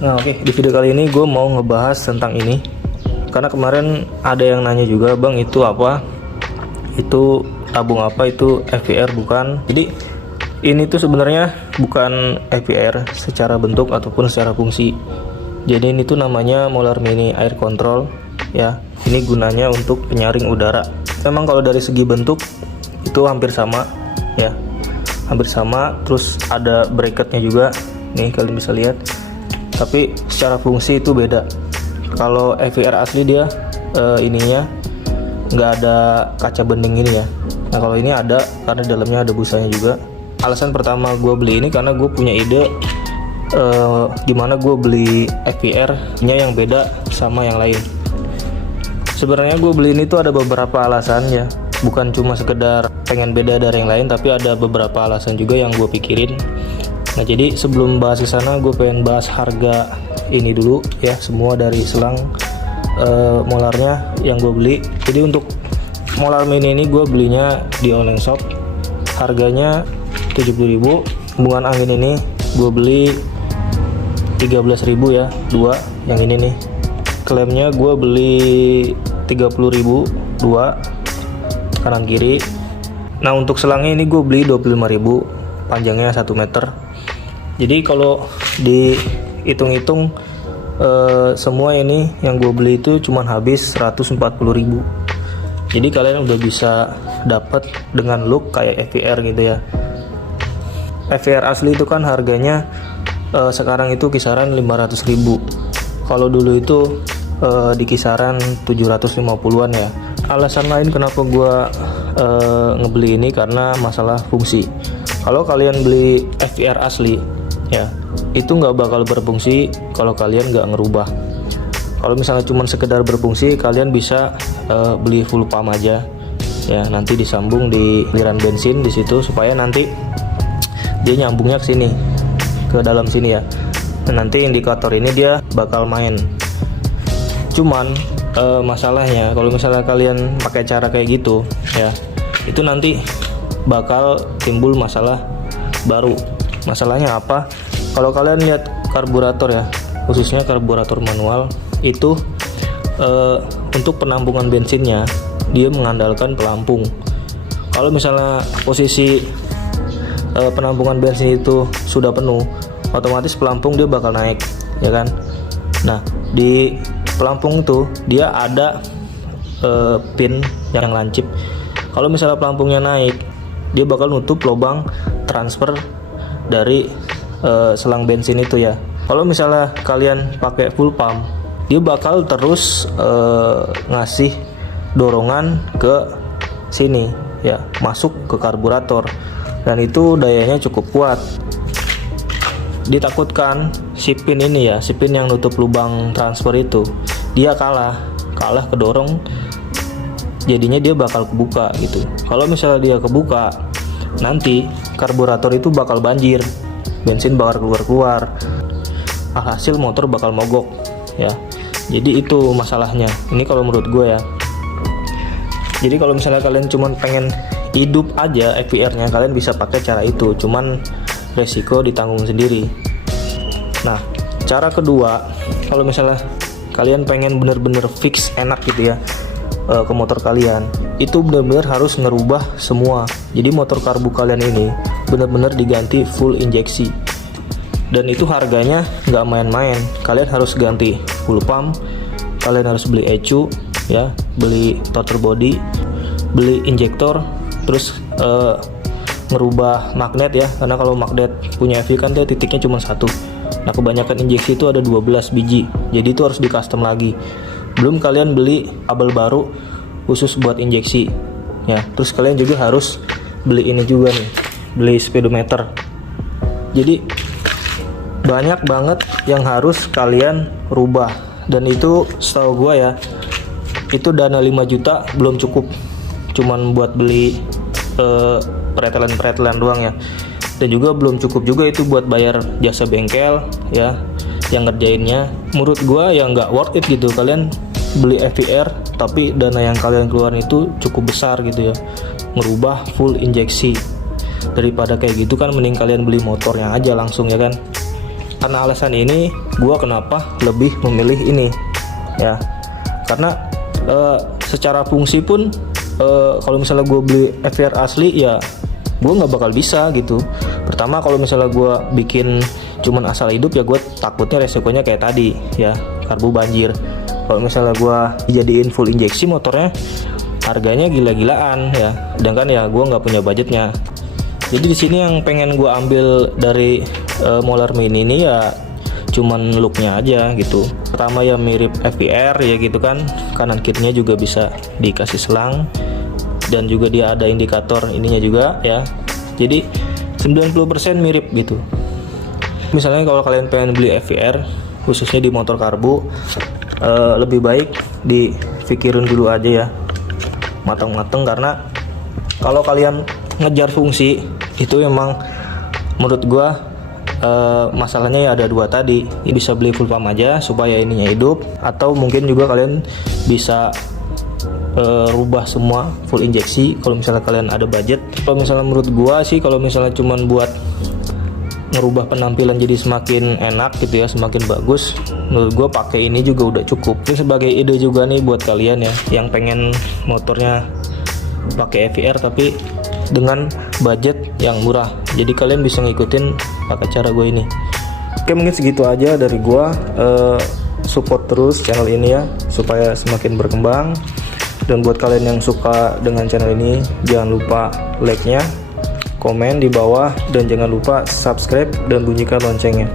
Nah oke, di video kali ini gue mau ngebahas tentang ini. Karena kemarin ada yang nanya juga, bang itu apa? Itu tabung apa? Itu FVR bukan? Jadi ini tuh sebenarnya bukan FVR secara bentuk ataupun secara fungsi. Jadi ini tuh namanya Molar Mini Air Control ya. Ini gunanya untuk penyaring udara. Memang kalau dari segi bentuk itu hampir sama ya. Hampir sama, terus ada bracketnya juga. Nih kalian bisa lihat. Tapi secara fungsi itu beda. Kalau FVR asli dia ininya nggak ada kaca bening ini ya. Nah kalau ini ada karena di dalamnya ada busanya juga. Alasan pertama gue beli ini karena gue punya ide dimana gue beli FVR-nya yang beda sama yang lain. Sebenarnya gue beli ini tuh ada beberapa alasan ya. Bukan cuma sekedar pengen beda dari yang lain, tapi ada beberapa alasan juga yang gue pikirin. Nah jadi sebelum bahas ke sana, gue pengen bahas harga ini dulu ya, semua dari selang molarnya yang gue beli. Jadi untuk Molar Mini ini gue belinya di online shop, harganya 70.000. Hubungan angin ini gue beli 13.000 ya, dua yang ini nih. Klemnya gue beli 30.000 dua kanan kiri. Nah untuk selangnya ini gue beli 25.000, panjangnya 1 meter. Jadi kalau dihitung-hitung semua ini yang gue beli itu cuman habis 140.000. Jadi kalian udah bisa dapat dengan look kayak FVR gitu ya. FVR asli itu kan harganya sekarang itu kisaran 500.000. Kalau dulu itu di kisaran 750-an ya. Alasan lain kenapa gue ngebeli ini karena masalah fungsi. Kalau kalian beli FVR asli ya, itu nggak bakal berfungsi kalau kalian nggak ngerubah. Kalau misalnya cuma sekedar berfungsi, kalian bisa beli full pump aja ya, nanti disambung di aliran bensin di situ supaya nanti dia nyambungnya ke sini, ke dalam sini ya. Nah, nanti indikator ini dia bakal main. Cuman masalahnya kalau misalnya kalian pakai cara kayak gitu ya, itu nanti bakal timbul masalah baru. Masalahnya apa? Kalau kalian lihat karburator ya, khususnya karburator manual itu untuk penampungan bensinnya dia mengandalkan pelampung. Kalau misalnya posisi penampungan bensin itu sudah penuh, otomatis pelampung dia bakal naik ya kan. Nah di pelampung itu dia ada pin yang lancip. Kalau misalnya pelampungnya naik, dia bakal nutup lubang transfer dari selang bensin itu ya. Kalau misalnya kalian pakai full pump, dia bakal terus ngasih dorongan ke sini ya, masuk ke karburator, dan itu dayanya cukup kuat. Ditakutkan si pin ini ya, si pin yang nutup lubang transfer itu, dia kalah kedorong, jadinya dia bakal kebuka gitu. Kalau misalnya dia kebuka, nanti karburator itu bakal banjir, bensin bakal keluar, hasil motor bakal mogok ya. Jadi itu masalahnya ini kalau menurut gue ya. Jadi kalau misalnya kalian cuman pengen hidup aja FVR nya, kalian bisa pakai cara itu, cuman resiko ditanggung sendiri. Nah cara kedua, kalau misalnya kalian pengen bener-bener fix enak gitu ya ke motor kalian, itu benar-benar harus ngerubah semua. Jadi motor karbu kalian ini benar-benar diganti full injeksi, dan itu harganya nggak main-main. Kalian harus ganti full pump, kalian harus beli ECU ya, beli total body, beli injektor, terus ngerubah magnet ya, karena kalau magnet punya FV kan dia titiknya cuma satu. Nah kebanyakan injeksi itu ada 12 biji, jadi itu harus di custom lagi. Belum kalian beli kabel baru khusus buat injeksi ya. Terus kalian juga harus beli ini juga nih, beli speedometer. Jadi banyak banget yang harus kalian rubah, dan itu setahu gua ya, itu dana 5 juta belum cukup cuman buat beli peretelan doang ya. Dan juga belum cukup juga itu buat bayar jasa bengkel ya yang ngerjainnya. Menurut gua ya nggak worth it gitu. Kalian beli FVR tapi dana yang kalian keluarin itu cukup besar gitu ya, ngerubah full injeksi. Daripada kayak gitu kan mending kalian beli motornya aja langsung ya kan. karena alasan ini gua kenapa lebih memilih ini ya, karena secara fungsi pun kalau misalnya gue beli FVR asli ya gue nggak bakal bisa gitu. Pertama kalau misalnya gue bikin cuman asal hidup ya gue takutnya resikonya kayak tadi ya, karbu banjir. Kalau misalnya gue dijadiin full injeksi motornya harganya gila-gilaan ya, sedangkan ya gue nggak punya budgetnya. Jadi di sini yang pengen gue ambil dari Molar Mini ini ya cuman looknya aja gitu. Pertama ya mirip FVR ya gitu kan, kanan kirinya juga bisa dikasih selang dan juga dia ada indikator ininya juga ya, jadi 90% mirip gitu. Misalnya kalau kalian pengen beli FVR khususnya di motor karbu, lebih baik dipikirin dulu aja ya matang-matang, karena kalau kalian ngejar fungsi itu emang menurut gua masalahnya ya ada dua tadi. Bisa beli full pump aja supaya ininya hidup, atau mungkin juga kalian bisa rubah semua full injeksi kalau misalnya kalian ada budget. Kalau misalnya menurut gua sih, kalau misalnya cuman buat ngerubah penampilan jadi semakin enak gitu ya, semakin bagus, menurut gua pakai ini juga udah cukup. Ini sebagai ide juga nih buat kalian ya yang pengen motornya pakai FVR tapi dengan budget yang murah, jadi kalian bisa ngikutin pakai cara gue ini. Oke, mungkin segitu aja dari gue. Support terus channel ini ya supaya semakin berkembang, dan buat kalian yang suka dengan channel ini jangan lupa like nya, komen di bawah, dan jangan lupa subscribe dan bunyikan loncengnya.